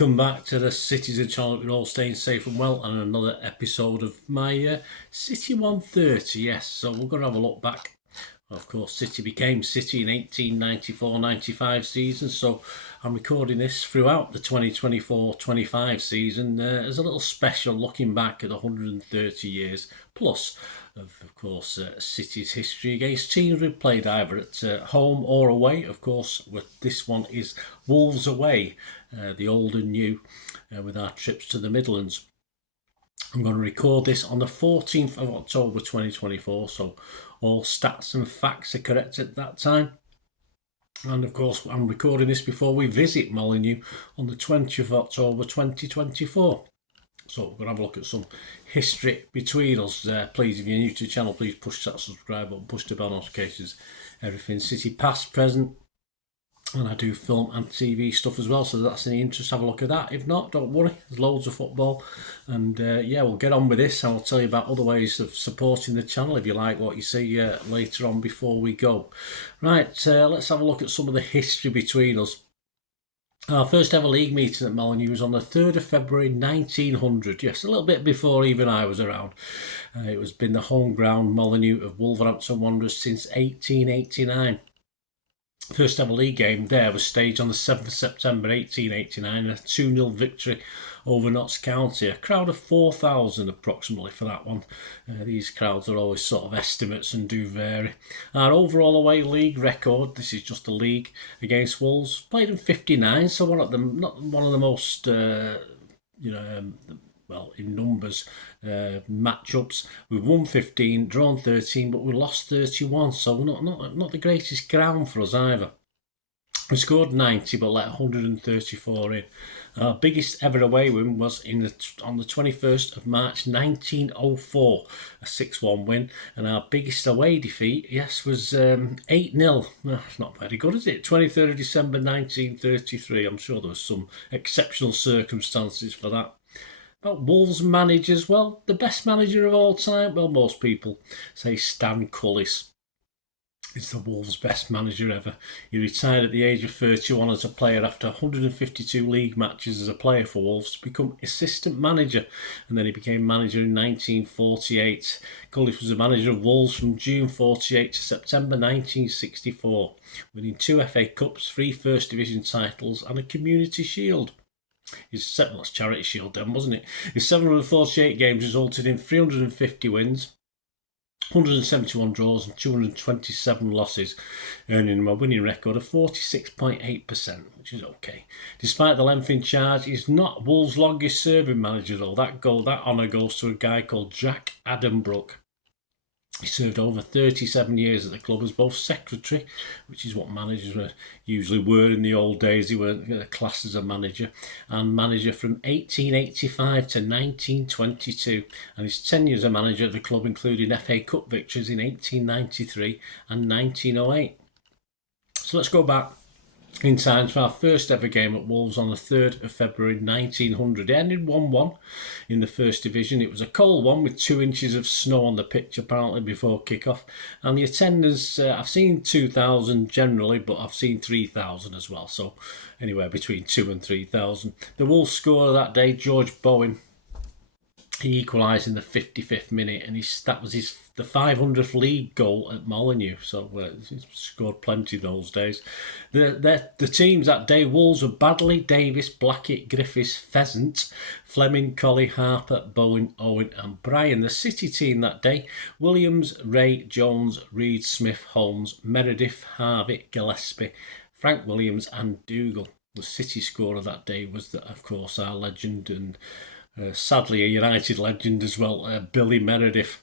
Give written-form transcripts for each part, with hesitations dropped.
Welcome back to the Cities of Charlotte. We're all staying safe and well, and another episode of my CITY130. Yes, so we're going to have a look back. Of course, City became City in 1894-95 season, so I'm recording this throughout the 2024-25 season as a little special looking back at 130 years plus of course, City's history against teams we've played either at home or away. Of course, this one is Wolves away, the old and new, with our trips to the Midlands. I'm going to record this on the 14th of October 2024, so all stats and facts are correct at that time. And of course, I'm recording this before we visit Mull on the 20th of October 2024. So we're going to have a look at some history between us. Please, if you're new to the channel, please push that subscribe button, push the bell notifications, everything City past, present. And I do film and TV stuff as well, so that's any interest, have a look at that. If not, don't worry, there's loads of football. And yeah, we'll get on with this. I'll tell you about other ways of supporting the channel if you like what you see later on before we go. Right, let's have a look at some of the history between us. Our first ever league meeting at Mull was on the 3rd of February 1900, yes, a little bit before even I was around. It was been the home ground Mull of Wolverhampton Wanderers since 1889. First ever league game there was staged on the 7th of September 1889, a 2-0 victory over Notts County. A crowd of 4,000 approximately for that one. These crowds are always sort of estimates and do vary. Our overall away league record, this is just a league against Wolves, played in 59, so not one of the most, well, in numbers, matchups. We've won 15, drawn 13, but we lost 31, so not the greatest ground for us either. We scored 90, but let 134 in. Our biggest ever away win was on the 21st of March 1904, a 6-1 win. And our biggest away defeat, yes, was 8-0. That's not very good, is it? 23rd of December 1933. I'm sure there was some exceptional circumstances for that. About Wolves managers, well, the best manager of all time, well, most people say Stan Cullis is the Wolves' best manager ever. He retired at the age of 31 as a player after 152 league matches as a player for Wolves to become assistant manager, and then he became manager in 1948. Cullis was the manager of Wolves from June 48 to September 1964, winning 2 FA Cups, 3 First Division titles and a Community Shield. His Charity Shield then, wasn't it? His 748 games resulted in 350 wins, 171 draws and 227 losses, earning him a winning record of 46.8%, which is okay. Despite the length in charge, he's not Wolves' longest serving manager though. That honour goes to a guy called Jack Addenbrooke. He served over 37 years at the club as both secretary, which is what managers usually were in the old days. He weren't classed as a manager, and manager from 1885 to 1922. And his tenure as a manager at the club included FA Cup victories in 1893 and 1908. So let's go back in time for our first ever game at Wolves on the 3rd of February 1900. It ended 1-1 in the First Division. It was a cold one with 2 inches of snow on the pitch apparently before kick-off. And the attendance, I've seen 2,000 generally, but I've seen 3,000 as well. So anywhere between 2,000 and 3,000. The Wolves scorer that day, George Bowen, he equalised in the 55th minute, and that was the 500th league goal at Molyneux. So he scored plenty those days. The teams that day, Wolves were Badley, Davis, Blackett, Griffiths, Pheasant, Fleming, Colley, Harper, Bowen, Owen and Bryan. The City team that day, Williams, Ray, Jones, Reed, Smith, Holmes, Meredith, Harvey, Gillespie, Frank Williams and Dougal. The City scorer that day was, of course, our legend and sadly a United legend as well, Billy Meredith.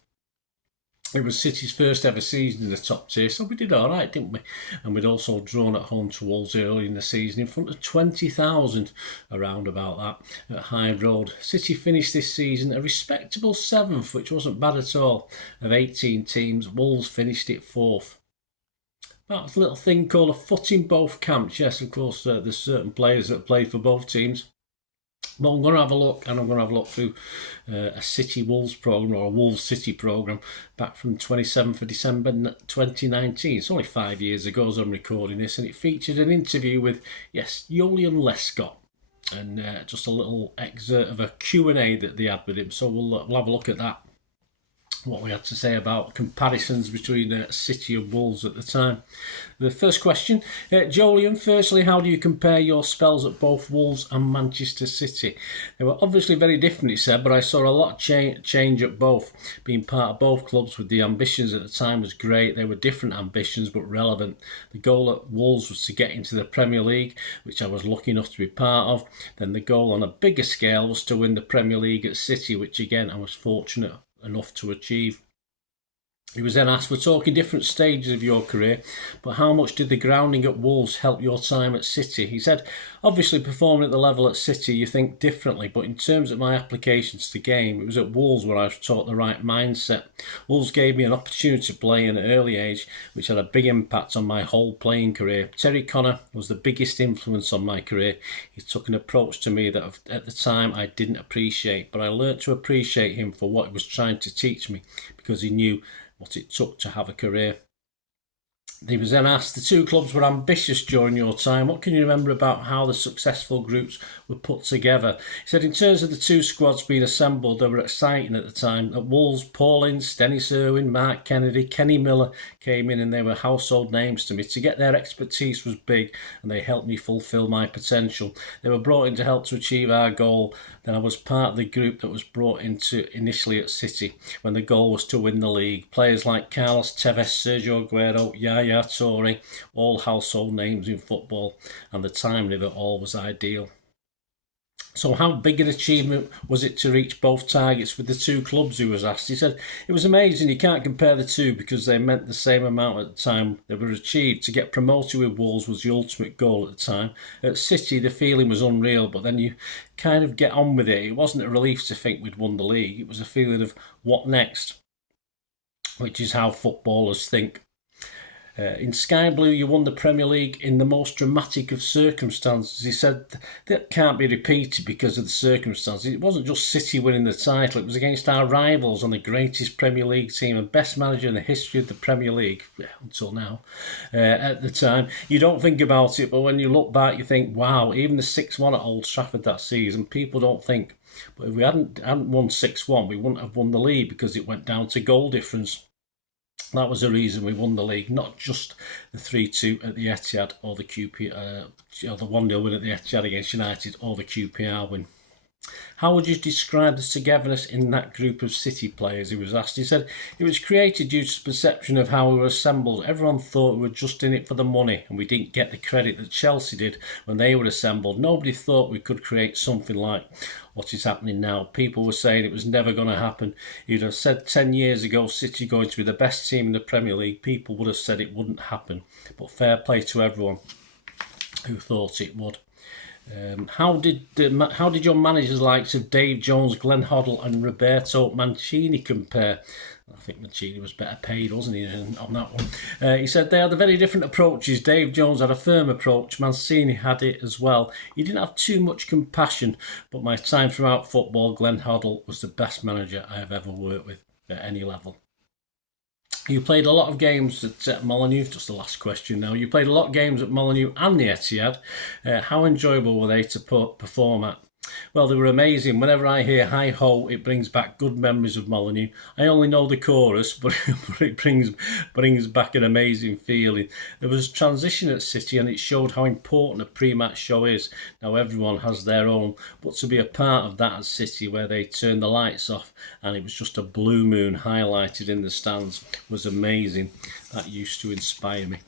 It was City's first ever season in the top tier, so we did all right, didn't we? And we'd also drawn at home to Wolves early in the season in front of 20,000, around about that, at Hyde Road. City finished this season a respectable 7th, which wasn't bad at all. Of 18 teams, Wolves finished it 4th. That's a little thing called a foot in both camps. Yes, of course, there's certain players that play for both teams. But I'm going to have a look, and I'm going to have a look through a City Wolves programme, or a Wolves City programme, back from 27th of December 2019. It's only 5 years ago as I'm recording this, and it featured an interview with, yes, Joleon Lescott. and just a little excerpt of a Q&A that they had with him. So we'll have a look at that, what we had to say about comparisons between City and Wolves at the time. The first question, Joleon, firstly, how do you compare your spells at both Wolves and Manchester City? They were obviously very different, he said, but I saw a lot of change at both. Being part of both clubs with the ambitions at the time was great. They were different ambitions but relevant. The goal at Wolves was to get into the Premier League, which I was lucky enough to be part of. Then the goal on a bigger scale was to win the Premier League at City, which again I was fortunate enough to achieve. He was then asked, we're talking different stages of your career, but how much did the grounding at Wolves help your time at City? He said, obviously performing at the level at City you think differently, but in terms of my applications to the game, it was at Wolves where I was taught the right mindset. Wolves gave me an opportunity to play at an early age, which had a big impact on my whole playing career. Terry Connor was the biggest influence on my career. He took an approach to me that at the time I didn't appreciate, but I learnt to appreciate him for what he was trying to teach me, because he knew what it took to have a career. He was then asked, the two clubs were ambitious during your time. What can you remember about how the successful groups were put together? He said, in terms of the two squads being assembled, they were exciting at the time. At Wolves, Paul Ince, Dennis Irwin, Marc Kennedy, Kenny Miller came in, and they were household names to me. To get their expertise was big, and they helped me fulfil my potential. They were brought in to help to achieve our goal. Then I was part of the group that was brought into initially at City, when the goal was to win the league. Players like Carlos Tevez, Sergio Aguero, Yaya Toure, all household names in football, and the timing of it all was ideal. So how big an achievement was it to reach both targets with the two clubs, he was asked. He said, it was amazing. You can't compare the two because they meant the same amount at the time they were achieved. To get promoted with Wolves was the ultimate goal at the time. At City, the feeling was unreal, but then you kind of get on with it. It wasn't a relief to think we'd won the league. It was a feeling of what next, which is how footballers think. In Sky Blue, you won the Premier League in the most dramatic of circumstances. He said that can't be repeated because of the circumstances. It wasn't just City winning the title, it was against our rivals on the greatest Premier League team and best manager in the history of the Premier League, until now, at the time. You don't think about it, but when you look back, you think, wow, even the 6-1 at Old Trafford that season, people don't think. But if we hadn't won 6-1, we wouldn't have won the league because it went down to goal difference. That was the reason we won the league, not just the 3-2 at the Etihad or the the 1-0 win at the Etihad against United or the QPR win. How would you describe the togetherness in that group of City players, he was asked. He said, it was created due to the perception of how we were assembled. Everyone thought we were just in it for the money, and we didn't get the credit that Chelsea did when they were assembled. Nobody thought we could create something like what is happening now. People were saying it was never going to happen. You'd have said 10 years ago City going to be the best team in the Premier League, people would have said it wouldn't happen. But fair play to everyone who thought it would. How did your managers likes of Dave Jones, Glenn Hoddle and Roberto Mancini compare? I think Mancini was better paid, wasn't he, on that one? He said they had very different approaches. Dave Jones had a firm approach. Mancini had it as well. He didn't have too much compassion, but my time throughout football, Glenn Hoddle was the best manager I have ever worked with at any level. You played a lot of games at Molineux. Just the last question now. You played a lot of games at Molineux and the Etihad. How enjoyable were they to perform at? Well, they were amazing. Whenever I hear Hi Ho, it brings back good memories of Molineux. I only know the chorus, but it brings back an amazing feeling. There was a transition at City, and it showed how important a pre-match show is. Now everyone has their own, but to be a part of that at City, where they turned the lights off and it was just a blue moon highlighted in the stands, was amazing. That used to inspire me.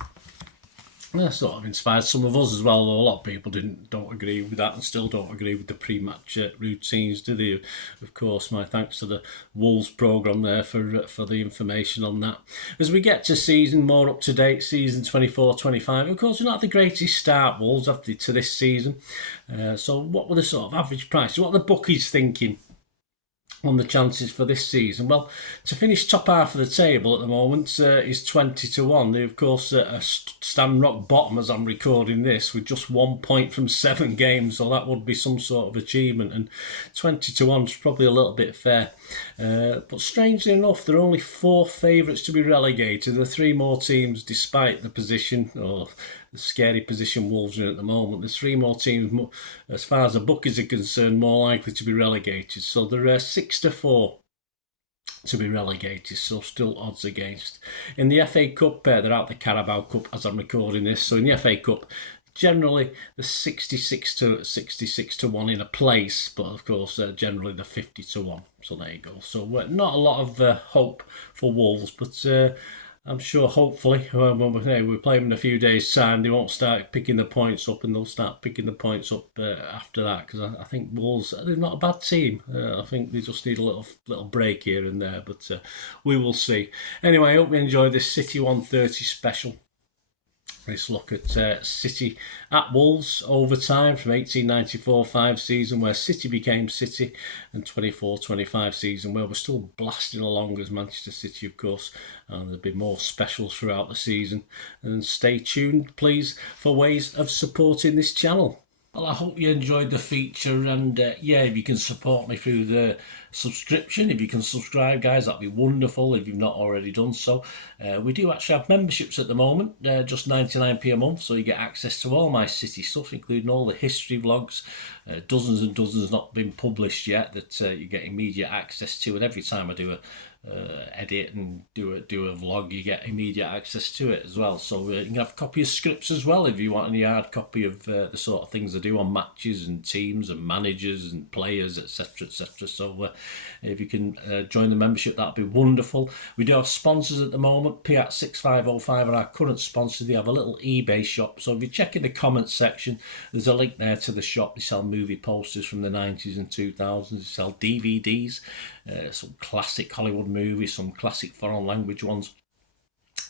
That sort of inspired some of us as well, though a lot of people don't agree with that and still don't agree with the pre-match routines, do they? Of course, my thanks to the Wolves programme there for the information on that. As we get to season more up to date, season 24-25, of course, we're not the greatest start, Wolves, have they, to this season. So what were the sort of average prices? What are the bookies thinking on the chances for this season? Well, to finish top half of the table at the moment is 20-1. They, of course, stand rock bottom as I'm recording this with just 1 point from 7 games, so that would be some sort of achievement, and 20-1 is probably a little bit fair. But strangely enough, there are only 4 favourites to be relegated. There are 3 more teams, despite the position, or the scary position Wolves are in at the moment. There's 3 more teams, as far as the bookies are concerned, more likely to be relegated. So there are 6 to 4 to be relegated, so still odds against. In the FA Cup, they're out the Carabao Cup as I'm recording this. So in the FA Cup, generally the 66 to 1 in a place, but of course generally the 50 to 1. So there you go. So not a lot of hope for Wolves, but I'm sure hopefully when we play them in a few days' time, they won't start picking the points up, and they'll start picking the points up after that, because I think Wolves, they're not a bad team. I think they just need a little break here and there, but we will see. Anyway, I hope you enjoyed this CITY130 special. Let's look at City at Wolves overtime from 1894-5 season, where City became City, and 24-25 season, where we're still blasting along as Manchester City, of course. And there'll be more specials throughout the season. And stay tuned, please, for ways of supporting this channel. Well, I hope you enjoyed the feature, and yeah, if you can support me through the subscription, if you can subscribe, guys, that'd be wonderful if you've not already done so. We do actually have memberships at the moment, just 99p a month, so you get access to all my City stuff, including all the history vlogs, dozens and dozens not been published yet that you get immediate access to, and every time I do a edit and do a vlog, you get immediate access to it as well. So you can have a copy of scripts as well if you want any hard copy of the sort of things I do on matches and teams and managers and players, etc, etc. So if you can join the membership, that'd be wonderful. We do have sponsors at the moment. Kippax 6505 are our current sponsor. They have a little eBay shop, so if you check in the comments section, there's a link there to the shop. They sell movie posters from the 90s and 2000s. They sell DVDs, some classic Hollywood movies, some classic foreign language ones.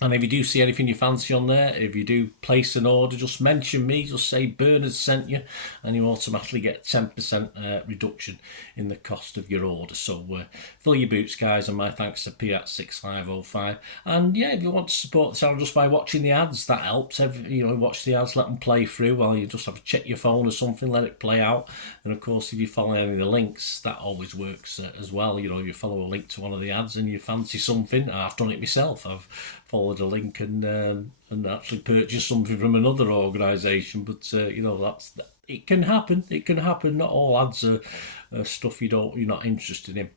And if you do see anything you fancy on there, if you do place an order, just mention me, just say Bernard sent you, and you automatically get 10% reduction in the cost of your order. So fill your boots, guys, and my thanks to Kippax 6505. And yeah, if you want to support the channel just by watching the ads, that helps. Watch the ads, let them play through while you just have to check your phone or something, let it play out. And of course, if you follow any of the links, that always works as well. If you follow a link to one of the ads and you fancy something, I've done it myself. I've followed a link and actually purchased something from another organisation, but it can happen. It can happen. Not all ads are stuff you're not interested in.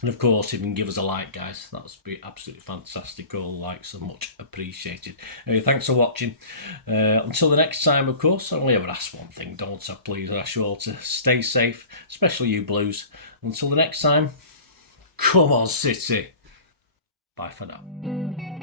And of course, if you can give us a like, guys, that would be absolutely fantastic. All likes are much appreciated. Anyway, thanks for watching. Until the next time, of course, I only ever ask one thing, don't I? Please, I ask you all to stay safe, especially you Blues. Until the next time, come on, City. Bye for now.